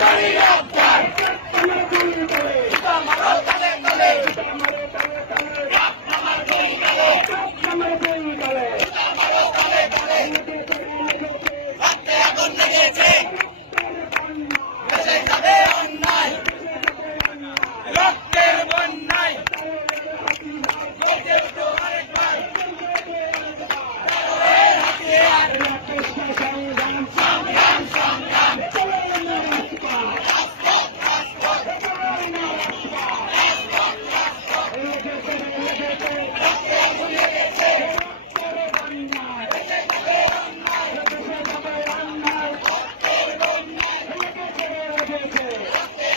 María. Gracias.